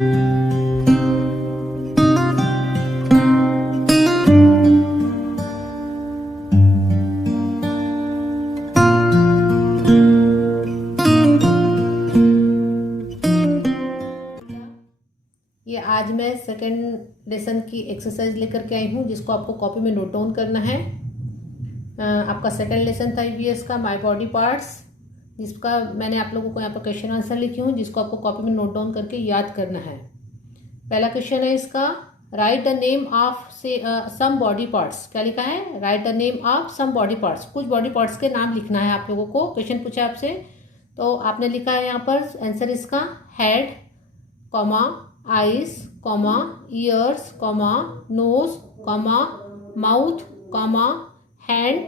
ये आज मैं सेकंड लेसन की एक्सरसाइज लेकर के आई हूँ, जिसको आपको कॉपी में नोट डाउन करना है। आपका सेकंड लेसन था ईवीएस का माय बॉडी पार्ट्स, जिसका मैंने आप लोगों को यहाँ पर क्वेश्चन आंसर लिखी हूँ, जिसको आपको कॉपी में नोट डाउन करके याद करना है। पहला क्वेश्चन है इसका, राइट द नेम ऑफ से सम बॉडी पार्ट्स। क्या लिखा है? Write the name of some body parts. कुछ बॉडी पार्ट्स के नाम लिखना है आप लोगों को। क्वेश्चन पूछा आपसे, तो आपने लिखा है यहाँ पर आंसर इसका head, comma eyes, comma ears, comma nose, comma mouth, comma hand,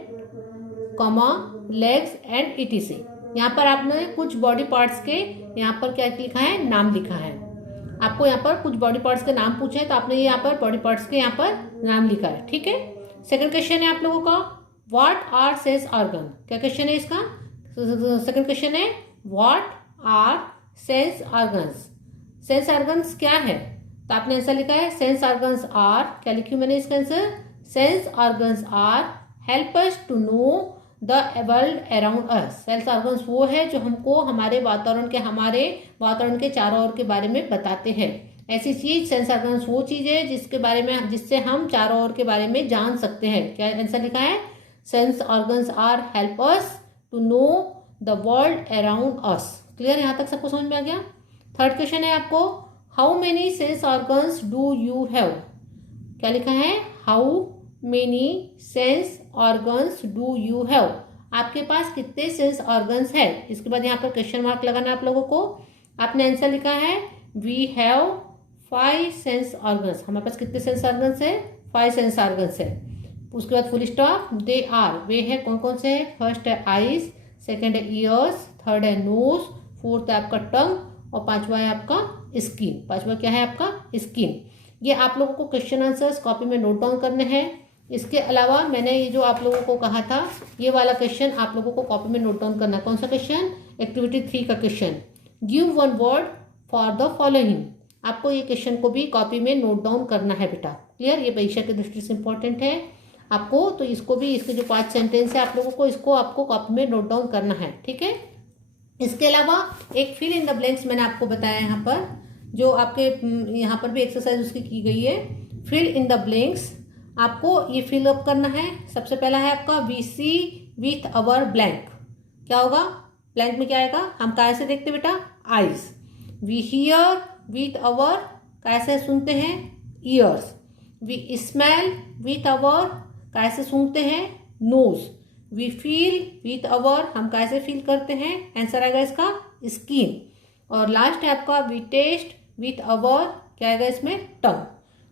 comma legs and etc. यहाँ पर आपने कुछ बॉडी पार्ट्स के यहाँ पर क्या लिखा है? नाम लिखा है। आपको यहाँ पर कुछ बॉडी पार्ट्स के नाम पूछे हैं, तो आपने यहाँ पर बॉडी पार्ट्स के यहाँ पर नाम लिखा है। ठीक है। सेकंड क्वेश्चन है आप लोगों का, व्हाट आर सेंस ऑर्गन। क्या क्वेश्चन है इसका? सेकंड क्वेश्चन है, what are sense organs. Sense organs क्या है? तो आपने आंसर लिखा है सेंस ऑर्गन्स आर, क्या लिखी हूं मैंने इसका answer? Sense organs are help us to know the world around us. Sense organs वो है जो हमको हमारे वातावरण के चारों ओर के बारे में बताते हैं। ऐसी चीज सेंस ऑर्गन्स वो चीज है जिससे हम चारों ओर के बारे में जान सकते हैं। क्या आंसर लिखा है? Sense organs are help us to know the world around us. Clear? यहां तक सबको समझ में आ गया? थर्ड क्वेश्चन है आपको, how many sense organs do you have. क्या लिखा है? How many sense organs do you have. आपके पास कितने सेंस ऑर्गन्स है? इसके बाद यहाँ पर क्वेश्चन मार्क लगाना है आप लोगों को। आपने आंसर लिखा है वी हैव 5 सेंस ऑर्गन्स। हमारे पास कितने सेंस ऑर्गन्स है? 5 सेंस ऑर्गन्स है। उसके बाद फुल स्टॉप, दे आर, वे है कौन कौन से है? फर्स्ट है आईज, सेकेंड है ईयर्स, थर्ड है नोज, फोर्थ है आपका टंग, और पांचवा है आपका स्किन। पांचवा क्या है आपका? स्किन। ये आप लोगों को क्वेश्चन आंसर्स कॉपी में नोट डाउन करने हैं। इसके अलावा मैंने ये जो आप लोगों को कहा था, ये वाला क्वेश्चन आप लोगों को कॉपी में नोट डाउन करना है। कौन सा क्वेश्चन? एक्टिविटी 3 का question, give one word for the following. आपको ये क्वेश्चन को भी कॉपी में नोट डाउन करना है बेटा। क्लियर? ये परीक्षा की दृष्टि से इंपॉर्टेंट है आपको, तो इसको भी, इसके जो 5 सेंटेंस है आप लोगों को, इसको आपको कॉपी में नोट डाउन करना है। ठीक है। इसके अलावा एक फिल इन द ब्लैंक्स मैंने आपको बताया यहाँ पर, जो आपके यहाँ पर भी एक्सरसाइज उसकी की गई है। फिल इन द ब्लैंक्स आपको ये फिल अप करना है। सबसे पहला है आपका we see with our blank. क्या होगा? ब्लैंक में क्या आएगा? हम कैसे देखते बेटा? Eyes. We hear with our, कैसे सुनते हैं? Ears. We smell with our, कैसे सूंघते हैं? Nose. We feel with our, हम कैसे फील करते हैं? आंसर आएगा इसका स्किन। और लास्ट है आपका वी टेस्ट विथ अवर, क्या आएगा इसमें? टंग।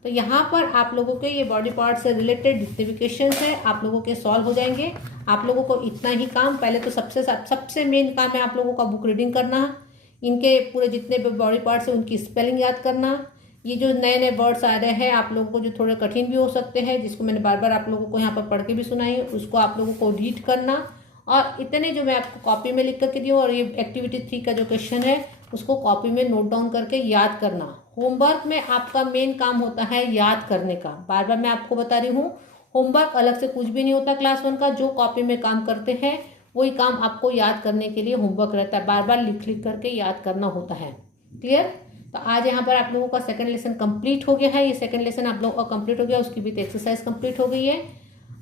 तो यहाँ पर आप लोगों के ये बॉडी पार्ट से रिलेटेड जितने भी क्वेश्चन है आप लोगों के सॉल्व हो जाएंगे। आप लोगों को इतना ही काम, पहले तो सबसे मेन काम है आप लोगों का बुक रीडिंग करना, इनके पूरे जितने भी बॉडी पार्ट्स है उनकी स्पेलिंग याद करना। ये जो नए नए वर्ड्स आ रहे हैं आप लोगों को, जो थोड़े कठिन भी हो सकते हैं, जिसको मैंने बार बार आप लोगों को यहाँ पर पढ़ के भी सुनाई, उसको आप लोगों को रीड करना। और इतने जो मैं आपको कॉपी में लिख करके दी हूँ, और ये एक्टिविटी 3 का जो क्वेश्चन है उसको कॉपी में नोट डाउन करके याद करना। होमवर्क में आपका मेन काम होता है याद करने का। बार बार मैं आपको बता रही हूँ, होमवर्क अलग से कुछ भी नहीं होता क्लास 1 का। जो कॉपी में काम करते हैं वही काम आपको याद करने के लिए होमवर्क रहता है। बार बार लिख लिख करके याद करना होता है। क्लियर? तो आज यहाँ पर आप लोगों का सेकंड लेसन कंप्लीट हो गया है। ये सेकंड लेसन आप लोगों का कंप्लीट हो गया, उसकी भी एक्सरसाइज कंप्लीट हो गई है।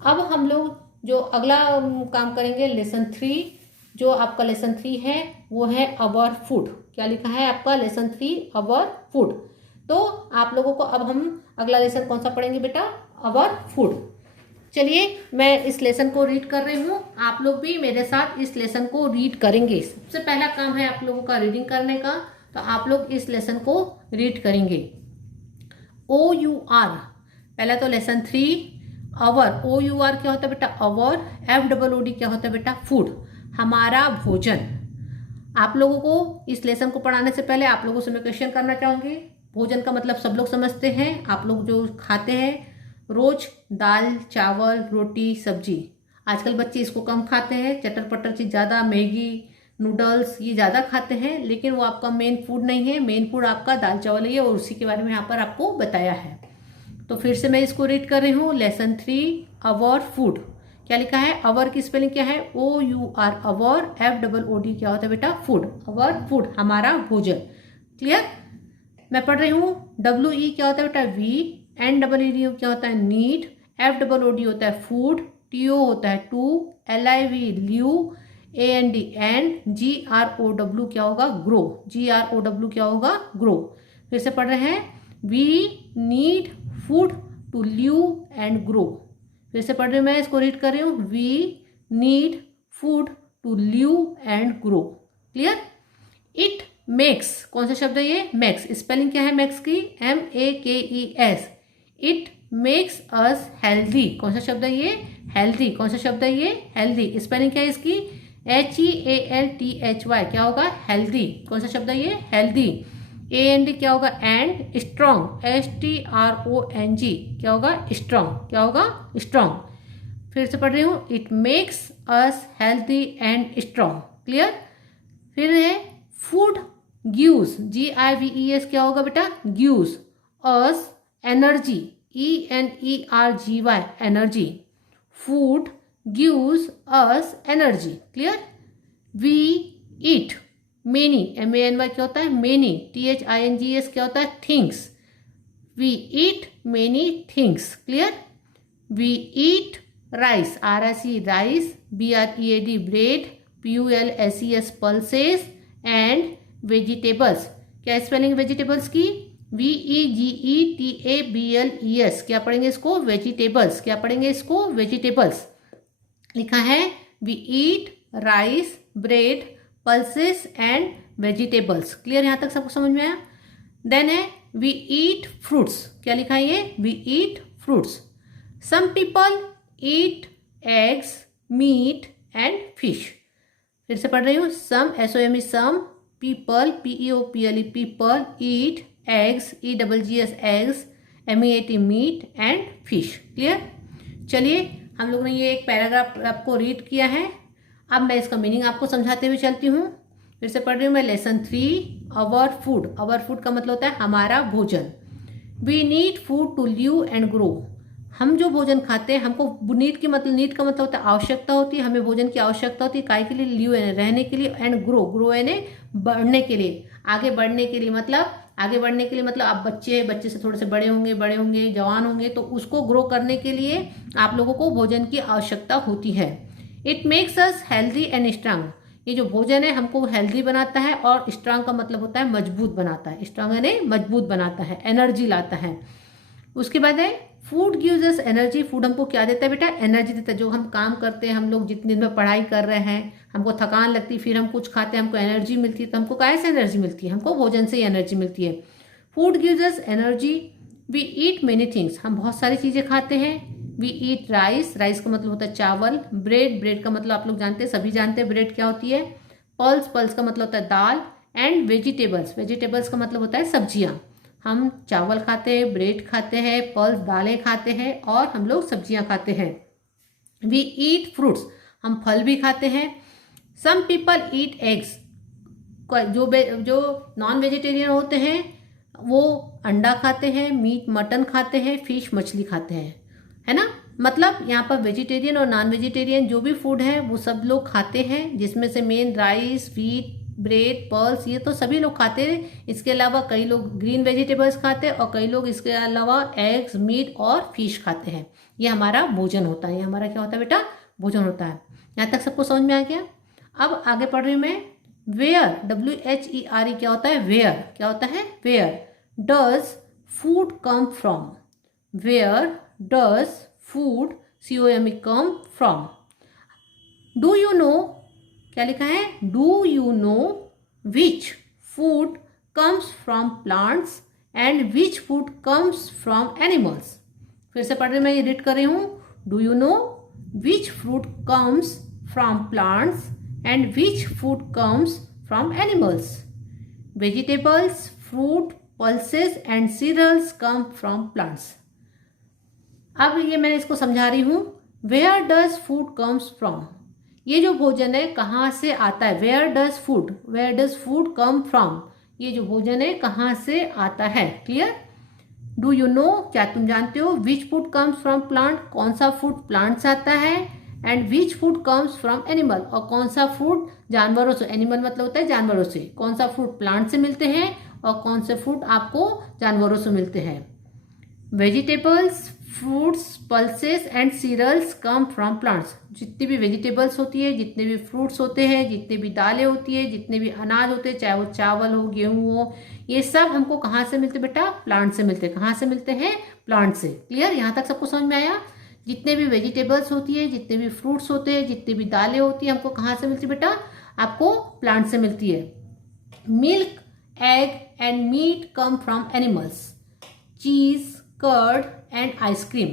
अब हम लोग जो अगला काम करेंगे, लेसन 3। जो आपका लेसन 3 है वो है अवर फूड। क्या लिखा है आपका? Lesson 3 our food. तो आप लोगों को अब हम अगला लेसन कौन सा पढ़ेंगे बेटा? Our food. चलिए मैं इस लेसन को रीड कर रही हूँ, आप लोग भी मेरे साथ इस लेसन को रीड करेंगे। सबसे पहला काम है आप लोगों का रीडिंग करने का, तो आप लोग इस लेसन को रीड करेंगे। OUR, पहला तो लेसन 3 अवर। OUR क्या होता है बेटा? अवर। FOOD क्या होता है बेटा? फूड, हमारा भोजन। आप लोगों को इस लेसन को पढ़ाने से पहले आप लोगों से मैं क्वेश्चन करना चाहूंगी। भोजन का मतलब सब लोग समझते हैं, आप लोग जो खाते हैं रोज, दाल चावल रोटी सब्जी। आजकल बच्चे इसको कम खाते हैं, चटर पटर चीज ज्यादा, मैगी नूडल्स ये ज़्यादा खाते हैं, लेकिन वो आपका मेन फूड नहीं है। मेन फूड आपका दाल चावल ही है और उसी के बारे में यहाँ पर आपको बताया है। तो फिर से मैं इसको रीड कर रही हूँ। Lesson 3 our food. क्या लिखा है? अवर की स्पेलिंग क्या है? OUR our. FOOD क्या होता है बेटा? फूड। अवर फूड, हमारा भोजन। क्लियर? मैं पढ़ रही हूँ। WE क्या होता है बेटा? वी। NEED क्या होता है? नीड। FOOD होता है फूड। TO होता है टू। LIV ल्यू। AND and. GROW क्या होगा? ग्रो। GROW क्या होगा? ग्रो। फिर से पढ़ रहे हैं। We need food to live and grow. फिर से पढ़ रही हूँ, मैं इसको रीड कर रही हूँ। We need food to live and grow. Clear? It makes, कौन सा शब्द है ये? मेक्स। स्पेलिंग क्या है मेक्स की? MAKES। It makes us healthy. कौन सा शब्द है ये? हेल्दी। कौन सा शब्द है ये? हेल्दी। स्पेलिंग क्या है इसकी? HEALTHY क्या होगा? हेल्दी। कौन सा शब्द है ये? हेल्दी। AND क्या होगा? एंड। स्ट्रॉन्ग। STRONG क्या होगा? स्ट्रॉन्ग। क्या होगा? स्ट्रॉन्ग। फिर से पढ़ रही हूँ। It makes us healthy and strong. Clear? फिर है फूड गिव्स। GIVES क्या होगा बेटा? Gives us energy. ENERGY energy. Food gives us energy. Clear? We eat many. MANY क्या होता है? मेनी। THINGS क्या होता है? Things. We eat many things. Clear? We eat rice. RIC rice. BREAD bread. PULSES pulses and vegetables. क्या spelling vegetables की? VEGETABLES। क्या पढ़ेंगे इसको? वेजिटेबल्स। क्या पढ़ेंगे इसको? वेजिटेबल्स। लिखा है we eat rice bread pulses and vegetables. Clear? यहां तक सबको समझ में आया? देन है वी ईट फ्रूट्स। क्या लिखा है ये? We eat fruits. Some people eat eggs meat and fish. फिर से पढ़ रही हूँ। Some SOME some people PEOPLE people eat eggs EGGS eggs MEAT meat and fish. Clear? चलिए, हम लोग ने ये एक पैराग्राफ आपको रीड किया है। अब मैं इसका मीनिंग आपको समझाते हुए चलती हूँ। फिर से पढ़ रही हूँ मैं। Lesson 3 our food. Our food का मतलब होता है हमारा भोजन। We need food to live and grow. हम जो भोजन खाते हैं, हमको नीड का मतलब होता है आवश्यकता होती है। हमें भोजन की आवश्यकता होती है काय के लिए? लिव यानी रहने के लिए, एंड ग्रो, ग्रो यानी बढ़ने के लिए, आगे बढ़ने के लिए। मतलब आगे बढ़ने के लिए मतलब आप बच्चे से थोड़े से बड़े होंगे जवान होंगे, तो उसको ग्रो करने के लिए आप लोगों को भोजन की आवश्यकता होती है। It makes us healthy and strong. ये जो भोजन है हमको हेल्दी बनाता है, और स्ट्रांग का मतलब होता है मजबूत बनाता है। स्ट्रांग यानी मजबूत बनाता है, एनर्जी लाता है। उसके बाद है food gives us energy. Food हमको क्या देता है बेटा? एनर्जी देता है। जो हम काम करते हैं, हम लोग जितने दिन में पढ़ाई कर रहे हैं, हमको थकान लगती है, फिर हम कुछ खाते हैं, हमको एनर्जी मिलती है। तो हमको कैसे एनर्जी मिलती है? हमको भोजन से ही एनर्जी मिलती है। Food gives us energy. We eat many things. हम बहुत सारी चीज़ें खाते हैं। We eat rice. राइस का मतलब होता है चावल। ब्रेड। ब्रेड का मतलब आप लोग जानते हैं, सभी जानते हैं ब्रेड क्या होती है। पल्स। पल्स का मतलब होता है दाल। And vegetables. वेजिटेबल्स का मतलब होता है सब्जियां। हम चावल खाते हैं, ब्रेड खाते हैं, पल्स दालें खाते हैं, और हम लोग सब्जियां खाते हैं। We eat fruits. हम फल भी खाते हैं। Some people eat eggs. जो नॉन वेजिटेरियन होते हैं वो अंडा खाते हैं, मीट मटन खाते हैं, फिश मछली खाते हैं, है ना। मतलब यहाँ पर वेजिटेरियन और नॉन वेजिटेरियन जो भी फूड है वो सब लोग खाते हैं, जिसमें से main rice, wheat, bread, pulse, ये तो सभी लोग खाते हैं। इसके अलावा कई लोग ग्रीन वेजिटेबल्स खाते हैं, और कई लोग इसके अलावा एग्स, मीट और फिश खाते हैं। ये हमारा भोजन होता है। ये हमारा क्या होता है बेटा? भोजन होता है। यहाँ तक सबको समझ में आ गया? अब आगे पढ़ रही हूँ मैं। वेयर। WHERE क्या होता है? वेयर। क्या होता है? Where does food come from. Where does food COME come from. Do you know. क्या लिखा है? Do you know which food comes from plants and which food comes from animals. फिर से पढ़ रही मैं, ये रीड कर रही हूँ। Do you know which food comes from plants and which food comes from animals. Vegetables, fruit, pulses and cereals come from plants. अब ये मैं इसको समझा रही हूँ। Where does food comes from. ये जो भोजन है कहाँ से आता है, where does food come from, ये जो भोजन है कहाँ से आता है। क्लियर। डू यू नो, क्या तुम जानते हो, विच फूड कम्स फ्रॉम प्लांट, कौन सा फूड प्लांट से आता है, and which food comes from animal, और कौन सा फूड जानवरों से, एनिमल मतलब होता है जानवरों से, कौन सा फूड प्लांट से मिलते हैं और कौन से फूड आपको जानवरों से मिलते हैं। Vegetables, fruits, pulses and cereals come from plants, जितनी भी वेजिटेबल्स होती है, जितने भी फ्रूट्स होते हैं, जितने भी दालें होती है, जितने भी अनाज होते हैं, चाहे वो चावल हो, गेहूं हो, ये सब हमको कहाँ से मिलते हैं बेटा, प्लांट से मिलते हैं। कहाँ से मिलते हैं, प्लांट से। क्लियर, यहाँ तक सबको समझ में आया। जितने भी वेजिटेबल्स होती है, जितने भी फ्रूट्स होते हैं, जितनी भी दालें होती है, हमको कहाँ से मिलती है बेटा, आपको प्लांट से मिलती है। Milk, egg and meat come from animals, cheese, curd and ice cream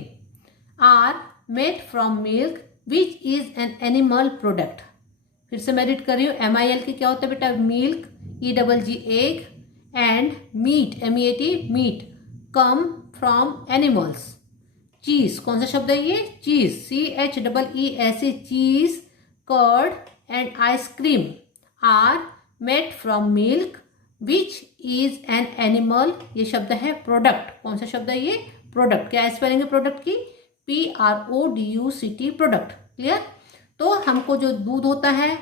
are made from milk which is an animal product. फिर से मैं रीड कर रही हूँ, MILK क्या होता है बेटा, milk, EGG egg, and meat, MEAT meat, come from animals. Cheese, कौन सा शब्द है ये, cheese, CHEES, cheese, curd and ice cream are made from milk which is an animal, ये शब्द है प्रोडक्ट। कौन सा शब्द है ये, प्रोडक्ट। क्या स्पेलिंग है प्रोडक्ट की, PRODUCT, प्रोडक्ट। क्लियर। तो हमको जो दूध होता है,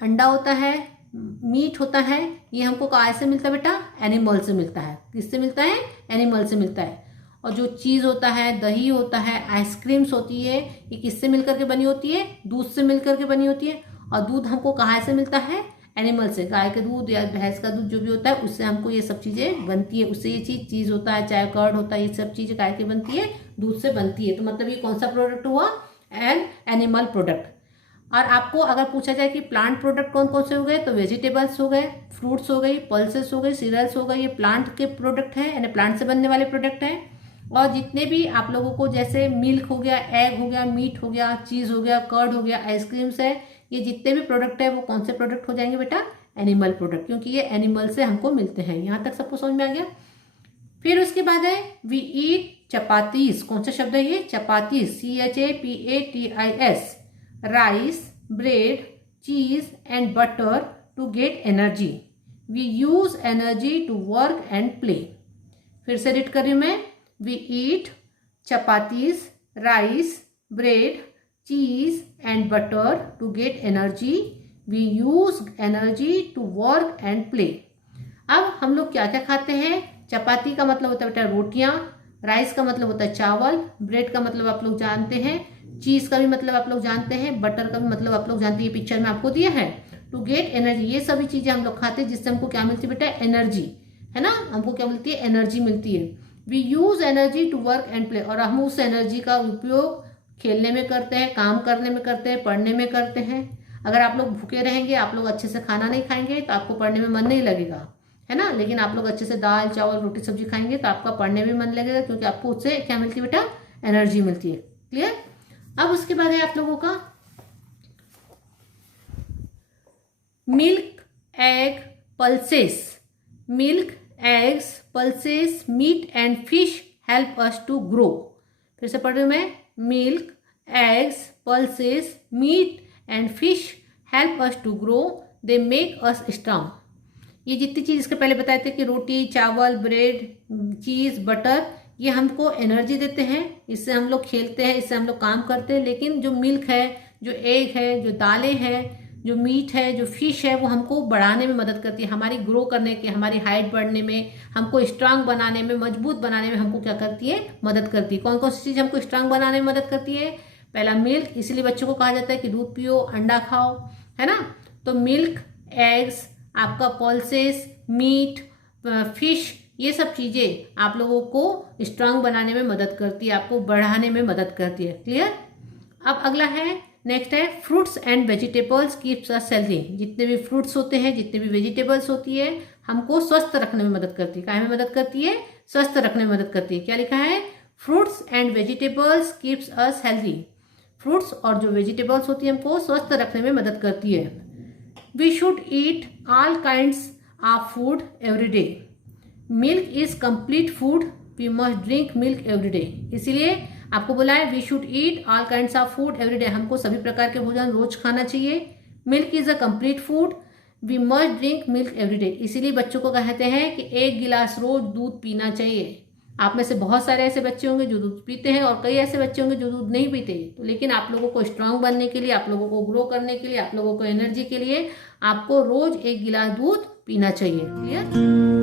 अंडा होता है, मीट होता है, ये हमको कहाँ से मिलता है बेटा, एनिमल से मिलता है। किससे मिलता है, एनिमल से मिलता है। और जो चीज़ होता है, दही होता है, आइसक्रीम्स होती है, ये किससे मिलकर के बनी होती है, दूध से मिलकर के बनी होती है। और दूध हमको कहाँ से मिलता है, एनिमल से, गाय का दूध या भैंस का दूध जो भी होता है, उससे हमको ये सब चीज़ें बनती है, उससे ये चीज़ होता है, चाहे कर्ड होता है, ये सब चीज़ें गाय की बनती है, दूध से बनती है। तो मतलब ये कौन सा प्रोडक्ट हुआ, एनिमल प्रोडक्ट। और आपको अगर पूछा जाए कि प्लांट प्रोडक्ट कौन कौन से हो गए, तो वेजिटेबल्स हो गए, फ्रूट्स हो गई, पल्सेस हो गई, सीरियल्स हो गए, ये प्लांट के प्रोडक्ट है, यानी प्लांट से बनने वाले प्रोडक्ट हैं। और जितने भी आप लोगों को जैसे मिल्क हो गया, एग हो गया, मीट हो गया, चीज़ हो गया, कर्ड हो गया, आइसक्रीम्स है, ये जितने भी प्रोडक्ट है वो कौन से प्रोडक्ट हो जाएंगे बेटा, एनिमल प्रोडक्ट, क्योंकि ये एनिमल से हमको मिलते हैं। यहाँ तक सबको समझ में आ गया। फिर उसके बाद है वी ईट चपातीस, कौन सा शब्द है ये, chapatis, CHAPATIS, rice, bread, cheese and butter to get energy, we use energy to work and play. फिर से रीड कर रही हूँ मैं, we eat chapatis, rice, bread, cheese and butter to get energy, we use energy to work and play. अब हम लोग क्या क्या खाते हैं, चपाती का मतलब होता है बेटा रोटियां, राइस का मतलब होता है चावल, ब्रेड का मतलब आप लोग जानते हैं, चीज का भी मतलब आप लोग जानते हैं, बटर का भी मतलब आप लोग जानते हैं, ये पिक्चर में आपको दिया है। टू गेट एनर्जी, ये सभी चीजें हम लोग खाते हैं जिससे हमको क्या मिलती है बेटा, एनर्जी, है ना, हमको क्या मिलती है, एनर्जी मिलती है। We use energy to work and play, और हम उस एनर्जी का उपयोग खेलने में करते हैं, काम करने में करते हैं, पढ़ने में करते हैं। अगर आप लोग भूखे रहेंगे, आप लोग अच्छे से खाना नहीं खाएंगे तो आपको पढ़ने में मन नहीं लगेगा, है ना। लेकिन आप लोग अच्छे से दाल चावल रोटी सब्जी खाएंगे तो आपका पढ़ने में मन लगेगा, क्योंकि आपको उससे क्या मिलती है बेटा, एनर्जी मिलती है। क्लियर। अब उसके बाद है आप लोगों का milk, egg, pulses, milk, eggs, pulses, meat and fish help us to grow. फिर से पढ़ रही हूँ मैं, milk, eggs, pulses, meat and fish help us to grow, they make us strong. ये जितनी चीज़ इसके पहले बताए थे कि रोटी, चावल, ब्रेड, चीज़, बटर, ये हमको एनर्जी देते हैं, इससे हम लोग खेलते हैं, इससे हम लोग काम करते हैं। लेकिन जो मिल्क है, जो एग है, जो दालें हैं, जो मीट है, जो फिश है, वो हमको बढ़ाने में मदद करती है, हमारी ग्रो करने के, हमारी हाइट बढ़ने में, हमको स्ट्रांग बनाने में, मजबूत बनाने में हमको क्या करती है, मदद करती है। कौन कौन सी चीज़ हमको स्ट्रांग बनाने में मदद करती है, पहला मिल्क, इसीलिए बच्चों को कहा जाता है कि दूध पियो, अंडा खाओ, है ना। तो मिल्क, एग्स, आपका पल्सेस, मीट, फिश, ये सब चीज़ें आप लोगों को स्ट्रांग बनाने में मदद करती है, आपको बढ़ाने में मदद करती है। क्लियर। अब अगला है, नेक्स्ट है fruits and vegetables keeps us healthy. जितने भी फ्रूट्स होते हैं, जितने भी वेजिटेबल्स होती है, हमको स्वस्थ रखने में मदद करती है। काहे में मदद करती है, स्वस्थ रखने में मदद करती है। क्या लिखा है, fruits and vegetables keeps us healthy. Fruits और जो वेजिटेबल्स होती है हमको स्वस्थ रखने में मदद करती है। We should eat all kinds of food every day, milk is complete food, we must drink milk every day. इसीलिए आपको बोला है we should eat all kinds of food every day, हमको सभी प्रकार के भोजन रोज खाना चाहिए। Milk is a complete food, we must drink milk every day, इसीलिए बच्चों को कहते हैं कि 1 गिलास रोज दूध पीना चाहिए। आप में से बहुत सारे ऐसे बच्चे होंगे जो दूध पीते हैं और कई ऐसे बच्चे होंगे जो दूध नहीं पीते, तो लेकिन आप लोगों को स्ट्रांग बनने के लिए, आप लोगों को ग्रो करने के लिए, आप लोगों को एनर्जी के लिए आपको रोज 1 गिलास दूध पीना चाहिए। क्लियर?